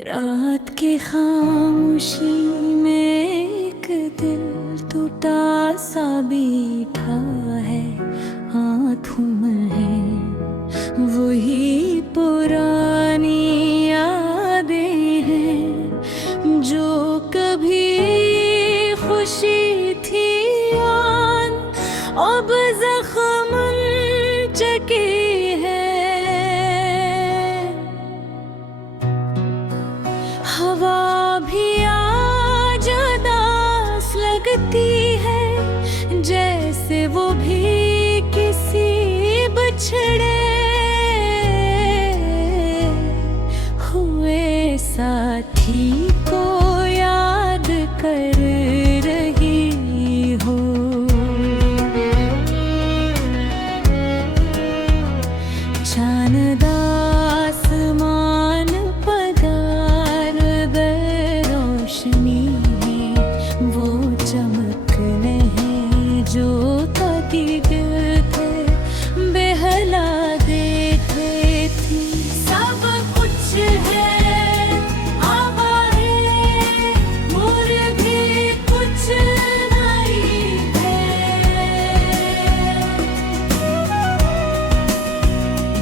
रात की खामोशी में एक दिल टूटा सा बैठा है। हाथों में है वही पुरानी यादें हैं जो कभी खुशी थी आन अब जख्म चकी है। हवा भी आज उदास लगती है जैसे वो भी किसी बिछड़े हुए साथी को याद कर रही हो। चांद आसमान पधार दे रोशनी है वो चमकने हैं जो ताकि दिल थे बेहला देते थे। सब कुछ है हवा है और भी कुछ नहीं है।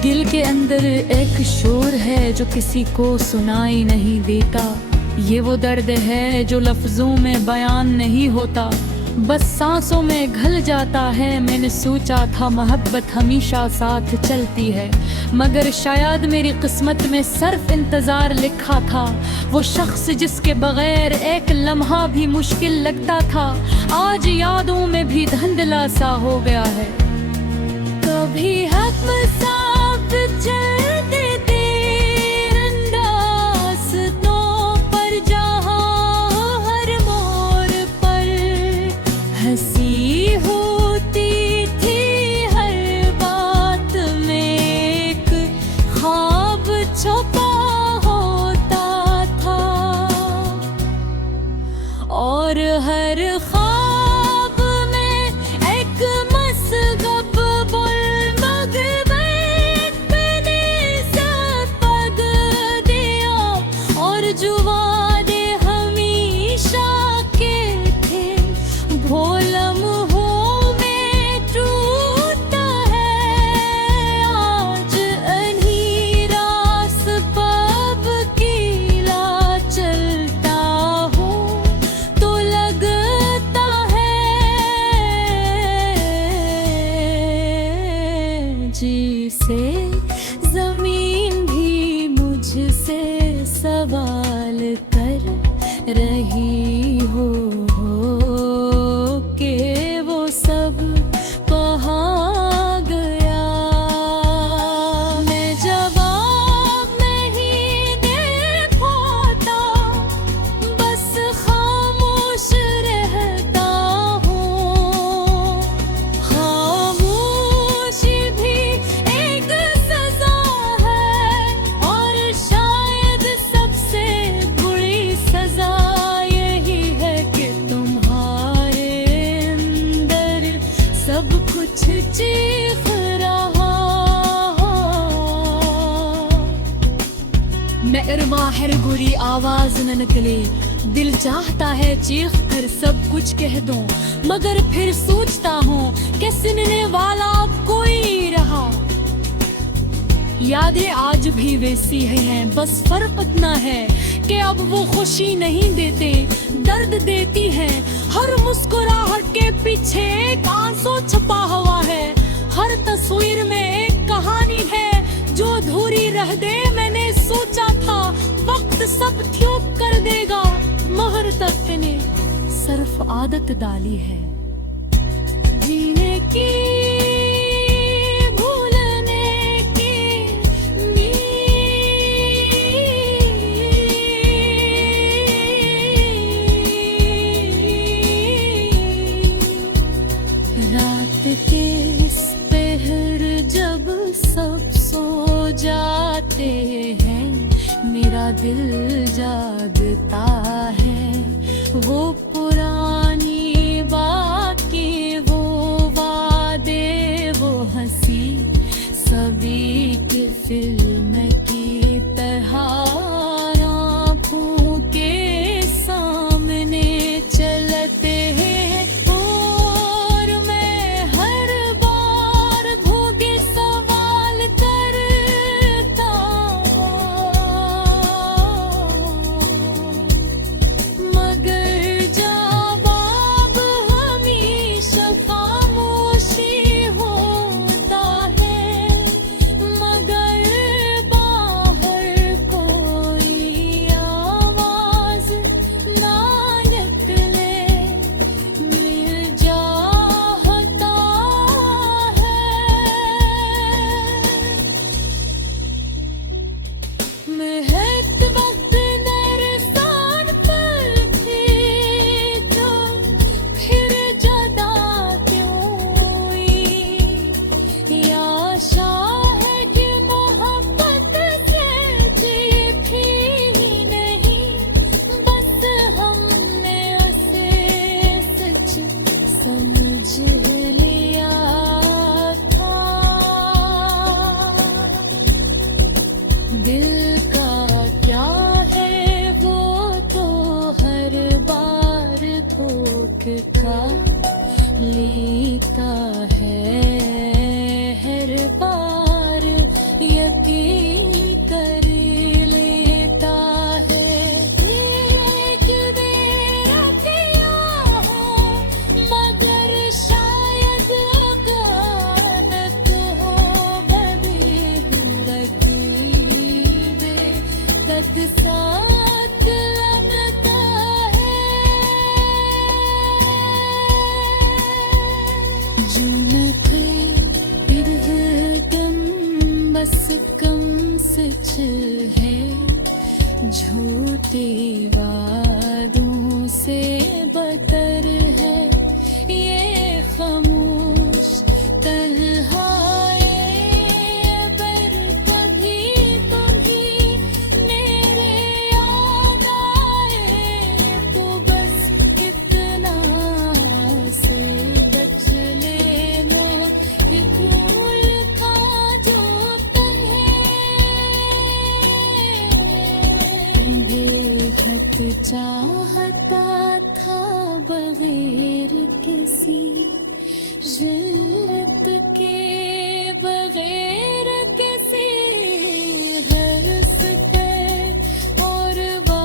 दिल के अंदर एक शोर है जो किसी को सुनाई नहीं देता। ये वो दर्द है जो लफ्जों में बयान नहीं होता, बस सांसों में घल जाता है। मैंने सोचा था मोहब्बत हमेशा साथ चलती है, मगर शायद मेरी किस्मत में सिर्फ इंतजार लिखा था। वो शख्स जिसके बगैर एक लम्हा भी मुश्किल लगता था आज यादों में भी धुंधला सा हो गया है। कभी हक साथ चलते तीरंदाज़ों पर जहाँ हर मोड़ पर हंसी होती थी हर बात में एक ख्वाब छुपा होता था और हर ख्वाब में एक मसगब जो वादे हमेशा के थे वो लम्हों में टूटा है। आज अंधेरा सबब कीला चलता हूँ तो लगता है जिसे जमीन भी मुझसे सवाल कर रही हो कि वो सब कहाँ गया। मैं जवाब नहीं दे पाता, बस खामोश रहता हूँ। खामोशी भी एक सजा है और शायद सबसे बुरी सजा यही है कि तुम्हारे अंदर सब कुछ चीख रहा। मेहर बुरी आवाज न निकले, दिल चाहता है चीख कर सब कुछ कह दूं, मगर फिर सोचता हूँ कि सुनने वाला कोई रहा। यादें आज भी वैसी हैं, बस फर्क इतना है कि अब वो खुशी नहीं देते, दर्द देती हैं। हर मुस्कुराहट के पीछे एक आंसू छुपा हुआ है, हर तस्वीर में एक कहानी है जो अधूरी रह दे। मैंने सोचा था वक्त सब ठीक कर देगा, मगर तक ने सिर्फ आदत डाली है जीने की। रात के इस पहर जब सब सो जाते हैं मेरा दिल जागता है। वो पुरानी बाकी वो वादे वो हंसी सभी की फिल्म की तरह सच है, झूठे वादों से बदतर है ये खामोश तन्हाई। पर कभी कभी मेरे याद आए तो बस इतना से बच लेना कि फूल खा जो बेहद चाहता था बगैर किसी जरूरत के, बगैर किसी बरस कर। और वो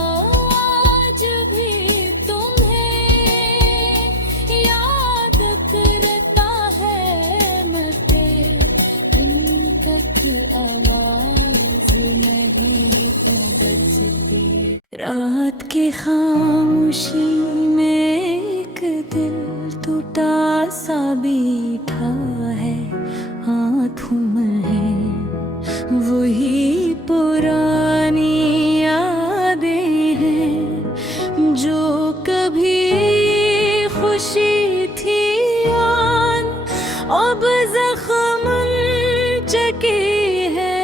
आज भी तुम्हें याद करता है मते, उन तक आवाज नहीं तो बचती। रात की खामोशी में एक दिल टूटा सा बैठा है, हाथों में है वही पुरानी यादें हैं जो कभी खुशी थी आन, अब जख्म चकी है।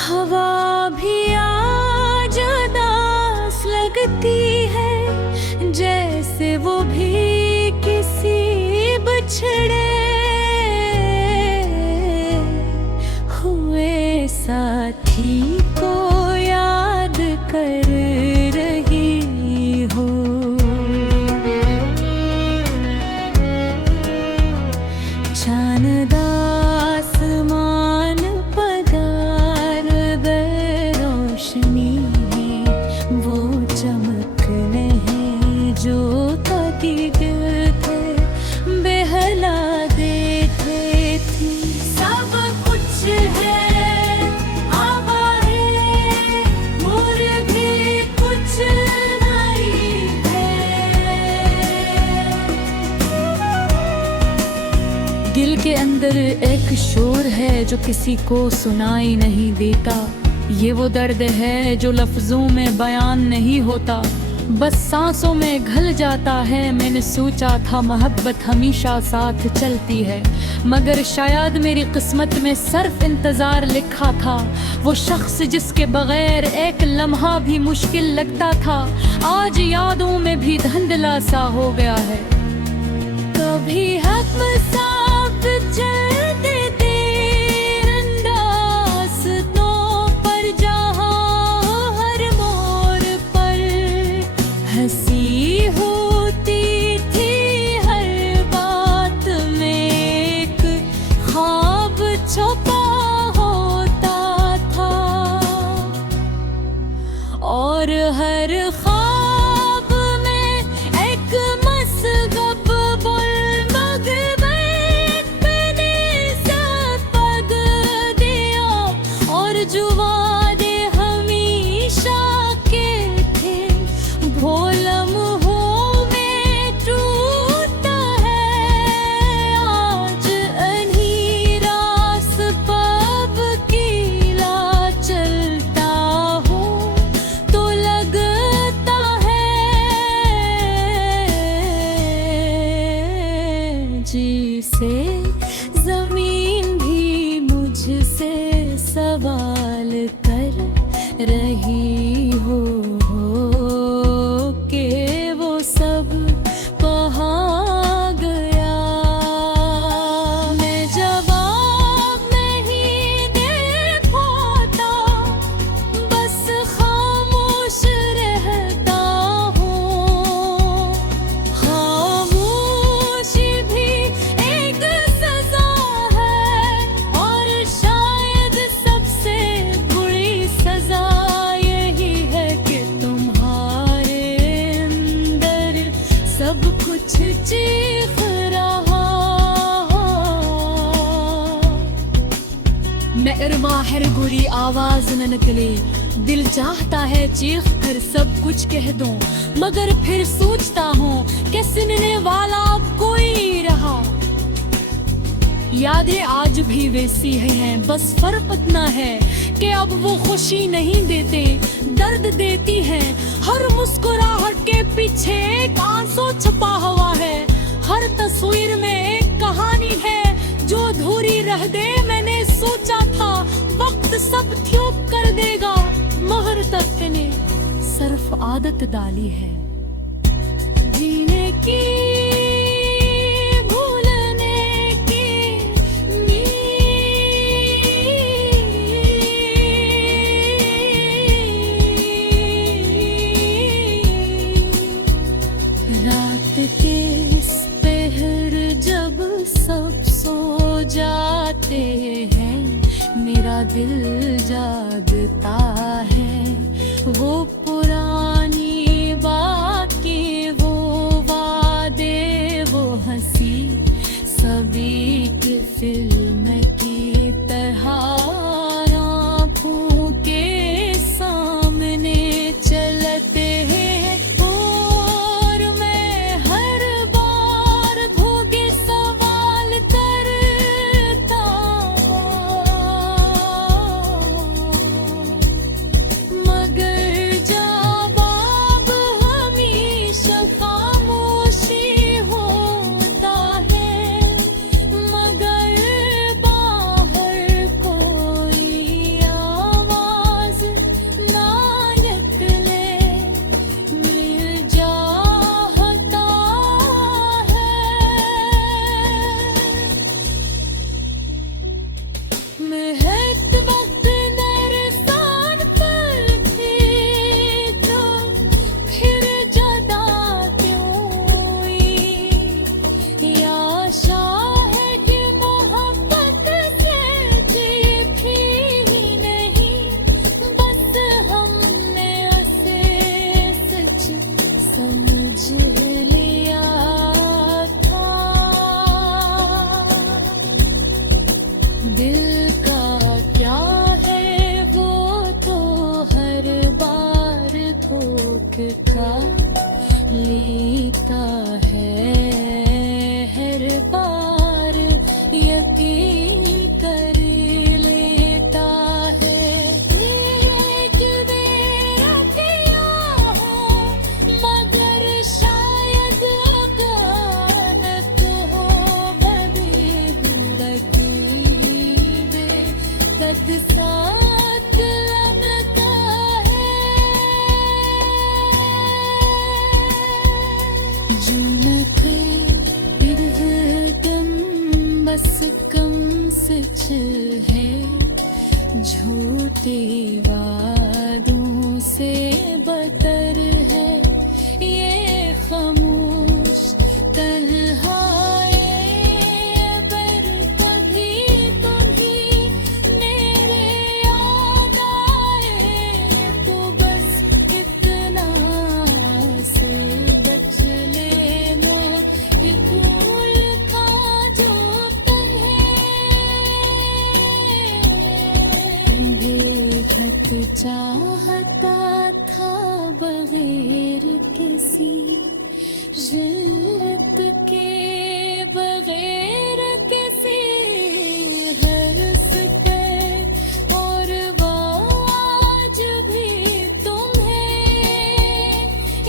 हवा भी आज उदास लगती है, जैसे वो भी किसी बिछड़े हुए साथी को याद कर रही हो। चांद आसमान पधार दे रोशनी है, वो चमकने हैं जो ताकि दिल थे बेहला देते थे। सब कुछ है आवाज़ और भी कुछ नहीं है। दिल के अंदर एक शोर है जो किसी को सुनाई नहीं देता, ये वो दर्द है जो लफ्जों में बयान नहीं होता, बस सांसों में घल जाता है। मैंने सोचा था मोहब्बत हमेशा साथ चलती है, मगर शायद मेरी किस्मत में सिर्फ इंतजार लिखा था। वो शख्स जिसके बगैर एक लम्हा भी मुश्किल लगता था, आज यादों में भी धुंधला सा हो गया है। कभी हक साथ चलते हंसी होती थी हर बात में, एक ख्वाब छुपा होता था और हर ख्वाब में एक मसगब मैंने सब पग दिया। और जो वादे हमेशा के थे भोलम हो में टूटा है आज। अनहीरास पब कीला चलता हूँ तो लगता है जिसे जमीन भी मुझसे सवाल कर रही हो के वो सब कहाँ गया। मैं जवाब नहीं दे पाता, बस खामोश रहता हूँ। खामोशी भी एक सजा है और शायद सबसे बुरी सजा यही है कि तुम्हारे अंदर सब कुछ चीख रहा। मेरे माहिर बुरी आवाज न निकले, दिल चाहता है चीख कर सब कुछ कह दूं, मगर फिर सोचता हूँ कि सुनने वाला कोई रहा। यादें आज भी वैसी ही हैं, बस फर्क इतना है कि अब वो खुशी नहीं देते, दर्द देती हैं। हर मुस्कुराहट के पीछे एक आंसू छुपा हुआ है, हर तस्वीर में एक कहानी है जो अधूरी रह दे। मैंने सोचा था वक्त सब ठीक कर देगा, मगर तक ने सिर्फ आदत डाली है जीने की, रात के इस पहर जब सब सो जाते हैं, मेरा दिल जागता है। वो पुरानी बातें, वो वादे, वो हंसी सभी की फिल्म की तरह आँखों के सामने चलते हैं। दिल का क्या है वो तो हर बार धोखा लेता है, हर बार यकीन कर लेता है। एक बेर किया हो मगर शायद अचानक हो बदी बद साथ लगता है। जो न फिर गम बस कम सच है, झूठे वादों से बदतर है। ये खामोश तन्हाई पर कभी कभी मेरे याद आए तो बस इतना से बच लेना कि फूल का जो बेहद चाहता था बगैर किसी ज़रूरत के, बगैर किसी गरज पे, और वो आज भी तुम्हें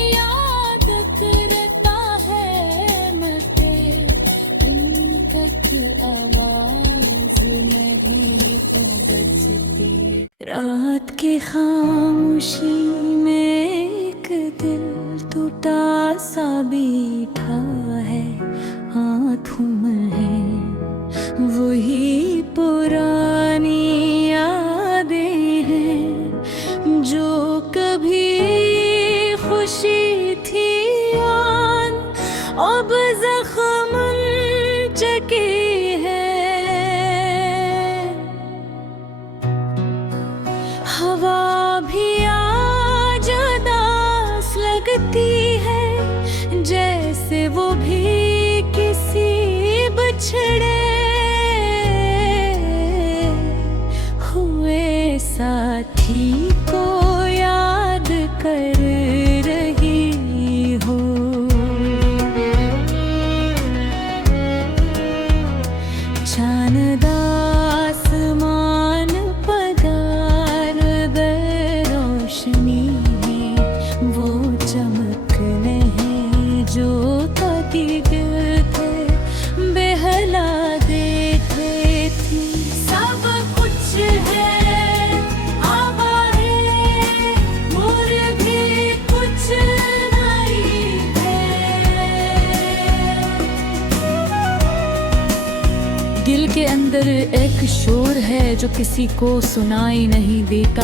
याद करता है। मते उन तक आवाज नहीं तो बचती। रात की खामोशी में एक दिल टूटा सा बैठा है, हाथों में है वही पुरानी यादें हैं जो कभी खुशी थी आन अब जख्म चकी है। हवा भी आज उदास लगती है जैसे वो भी किसी बिछड़े हुए साथी को याद कर रही हो। चांद मगर एक शोर है जो किसी को सुनाई नहीं देता।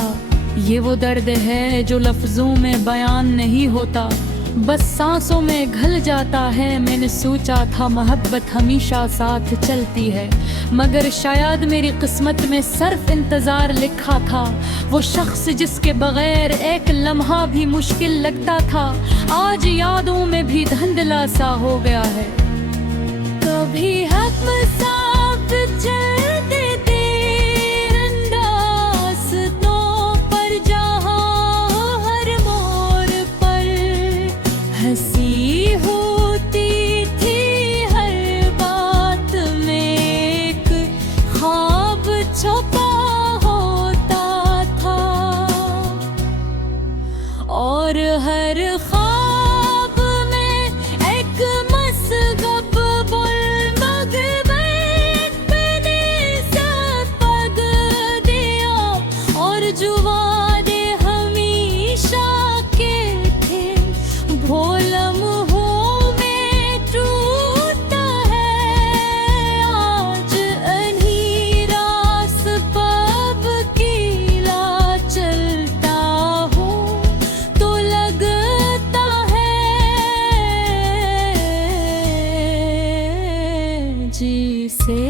ये वो दर्द है जो लफ्जों में बयान नहीं होता, बस सांसों में घल जाता है। मैंने सोचा था मोहब्बत हमेशा साथ चलती है, मगर शायद मेरी किस्मत में सिर्फ इंतजार लिखा था। वो शख्स जिसके बगैर एक लम्हा भी मुश्किल लगता था, आज यादों में भी धुंधला सा हो गया है। कभी हम साथ चलते थे रास्तों पर, जहाँ हर मोड़ पर हंसी होती थी, हर बात में एक ख्वाब छुपा होता था, और हर ख्वाब में एक मसगब जो वादे हमेशा के थे, वो लम्हों में टूटा है। आज अंधेरा सबब कीला चलता हूँ तो लगता है जिसे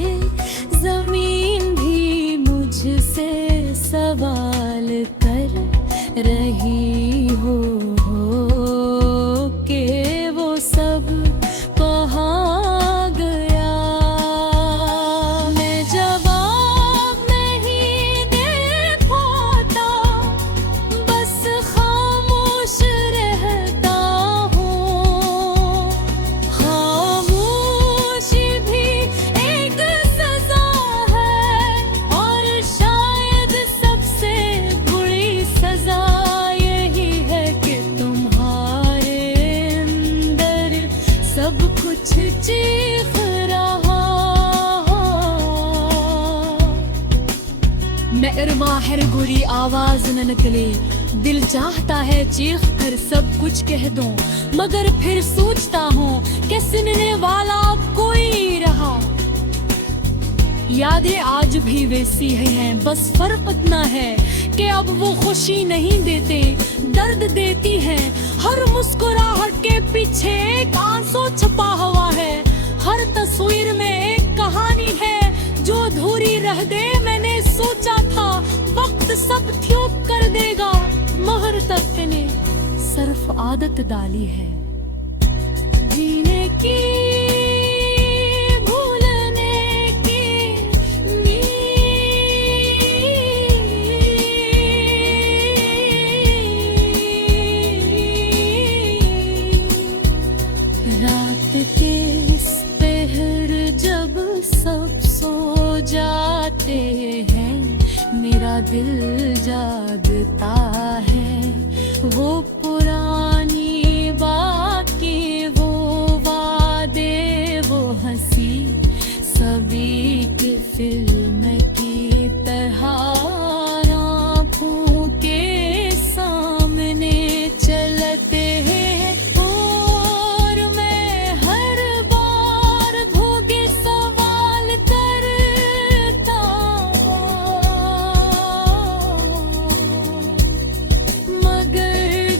जमीन भी मुझसे सवाल कर रही हो कि वो सब कहाँ गया। मैं जवाब नहीं दे पाता, बस खामोश रहता हूँ। खामोशी भी एक सजा है, और शायद सबसे बुरी सजा यही है कि तुम्हारे अंदर सब कुछ चीख रहा। मेहर बुरी आवाज न निकले, दिल चाहता है चीख कर सब कुछ कह दूं, मगर फिर सोचता हूँ कि सुनने वाला कोई रहा। यादें आज भी वैसी ही हैं, बस फर्क इतना है कि अब वो खुशी नहीं देते, दर्द देती हैं। हर मुस्कुराहट के पीछे एक आंसू छुपा हुआ है, हर तस्वीर में एक कहानी है जो अधूरी रह दे। मैंने सोचा था वक्त सब ठीक कर देगा, मगर तक ने सिर्फ आदत डाली है जीने की, रात के इस पहर जब सब सो जाते हैं, मेरा दिल जागता है। वो पुरानी बातें, वो वादे, वो हंसी सभी की फिल्म की तरह आँखों के सामने चलते हैं। मगर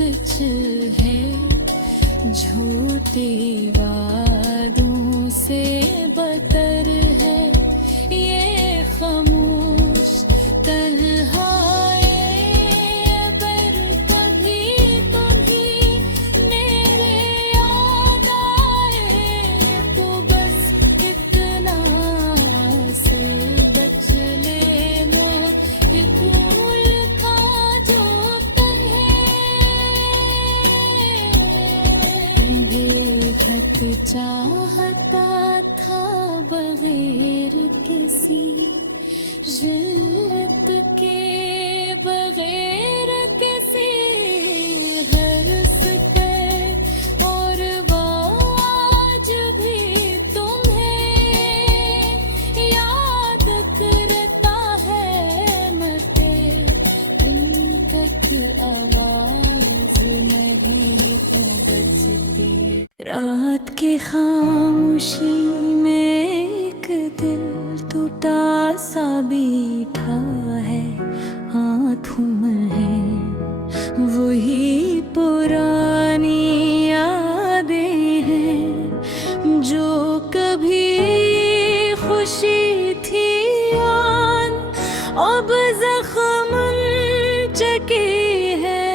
सच है, झूठे वादों से बदतर है ये खामोश तन्हाई। पर कभी कभी मेरे याद आए तो बस इतना से बच लेना, ये फूल खा जो बेहद चाहता था बगैर किसी शर्त के, बगैर किसी हर्ष के, और आज भी तुम्हें याद करता है मते उन तक आवाज नहीं पहुंचती। रात की खामोशी में एक दिल टूटा सा बैठा है, हाथों में है वही पुरानी यादें हैं जो कभी खुशी थी आन अब जख्म चकी है।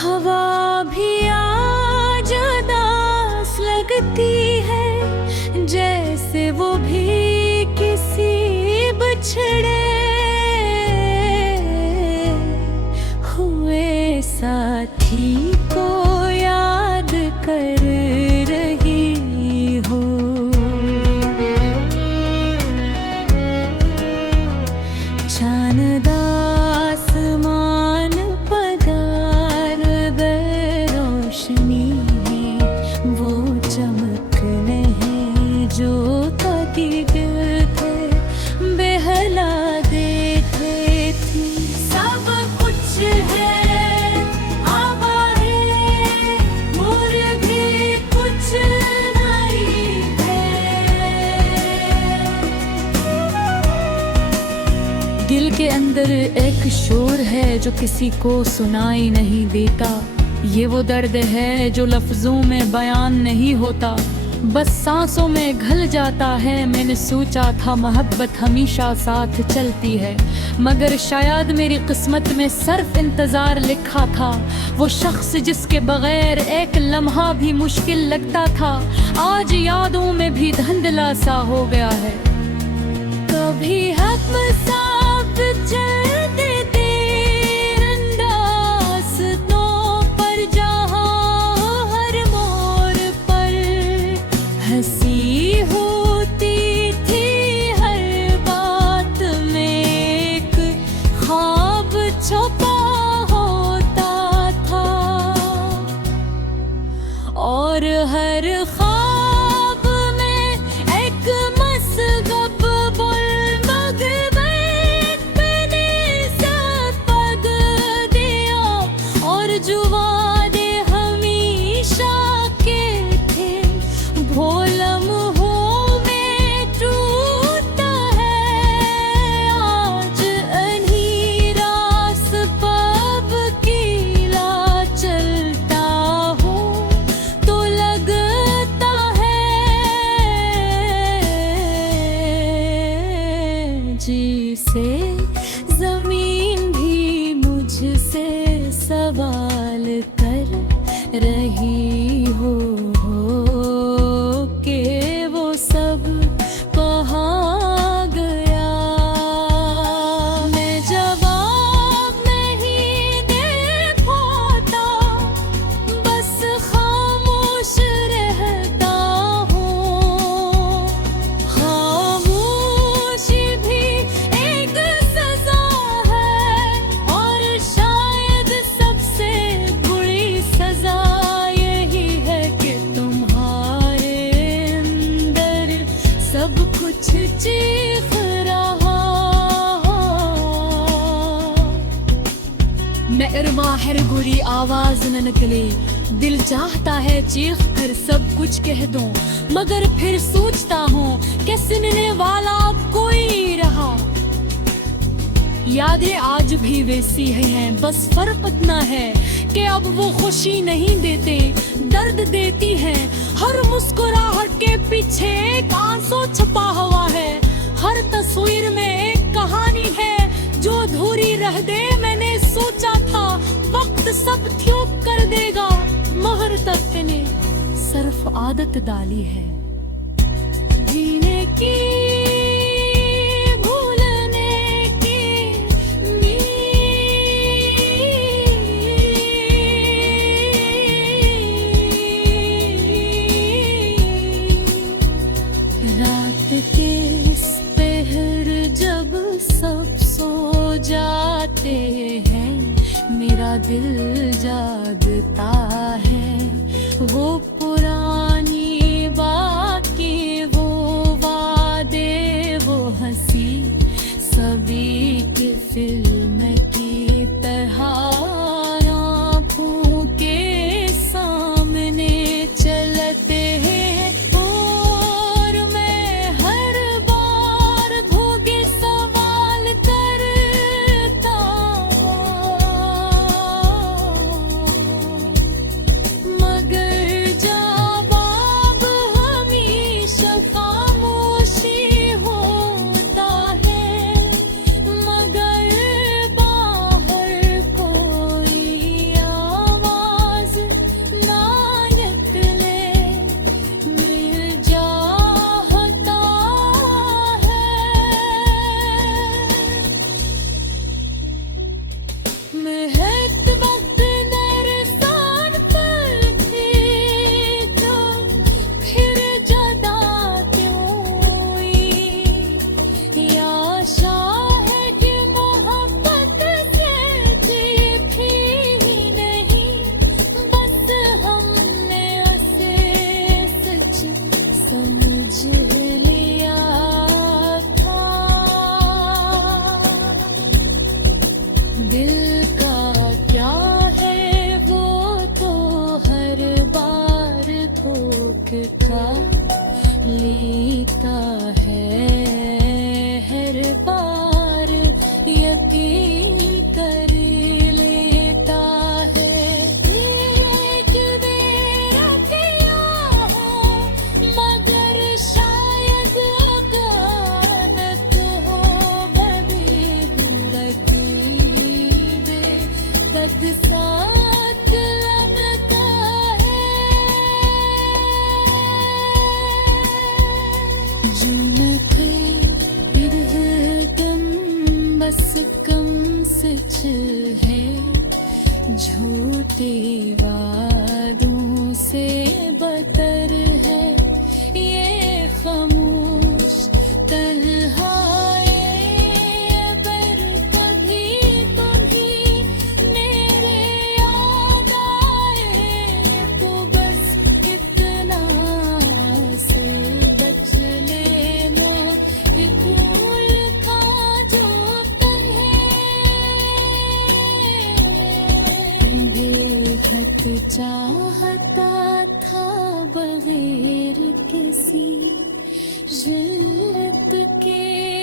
हवा भी आज उदास लगती है जैसे वो भी किसी बिछड़े हुए साथी को याद कर रही हो। चांद आसमान पधार दे रोशनी है, वो चमकने हैं जो ताकि दिल थे बेहला देते थे। सब कुछ है आवा है और भी कुछ नहीं है। दिल के अंदर एक शोर है जो किसी को सुनाई नहीं देता, ये वो दर्द है जो लफ्जों में बयान नहीं होता, बस सांसों में घल जाता है। मैंने सोचा था मोहब्बत हमेशा साथ चलती है, मगर शायद मेरी किस्मत में सिर्फ इंतजार लिखा था। वो शख्स जिसके बगैर एक लम्हा भी मुश्किल लगता था, आज यादों में भी धुंधला सा हो गया है। कभी हम साथ चलते थे रास्तों पर, जहाँ हर मोड़ पर हंसी होती थी, हर बात में एक ख्वाब छुपा होता था, और हर ख्वाब में एक मसगब जो वादे हमेशा के थे भोलम हो में टूटा है। आज अंधेरा सबब कीला चलता हूँ तो लगता है जिसे जमीन भी मुझसे सवाल कर रही हो कि वो सब कहाँ गया। मैं जवाब नहीं दे पाता, बस खामोश रहता हूँ। खामोशी भी एक सजा है, और शायद सबसे बुरी सजा यही है कि तुम्हारे अंदर सब कुछ चीख रहा। मेहर गुरी आवाज न निकले, दिल चाहता है चीख कर सब कुछ कह दूं, मगर फिर सोचता हूँ कि सुनने वाला कोई रहा। यादें आज भी वैसी ही हैं, बस फर्क इतना है कि अब वो खुशी नहीं देते, दर्द देती है। हर मुस्कुराहट के पीछे एक आंसू छुपा हुआ है, हर तस्वीर में एक कहानी है जो अधूरी रह दे। मैंने सोचा था वक्त सब ठीक कर देगा, मगर तक ने सिर्फ आदत डाली है जीने की, रात के इस पहर जब सब सो जाते हैं, मेरा दिल जागता है। वो पुरानी बातें, वो वादे, वो हंसी, सभी की फिल्म की तरह आँखों के सामने चलते हैं। दिल का क्या है वो तो हर बार धोखा लेता है, हर बार यकीन कर लेता है। एक बेर किया हो मगर शायद अचानक हो बद साथ लगता है। जो न थे फिर गम बस कम सच है, झूठे वादों से बदतर है। ये खामोश तन्हाई पर कभी तुम्ही मेरे याद आए तो बस इतना से बच लेना कि फूल खा जो बेहद चाहता था बगैर किसी शर्त के।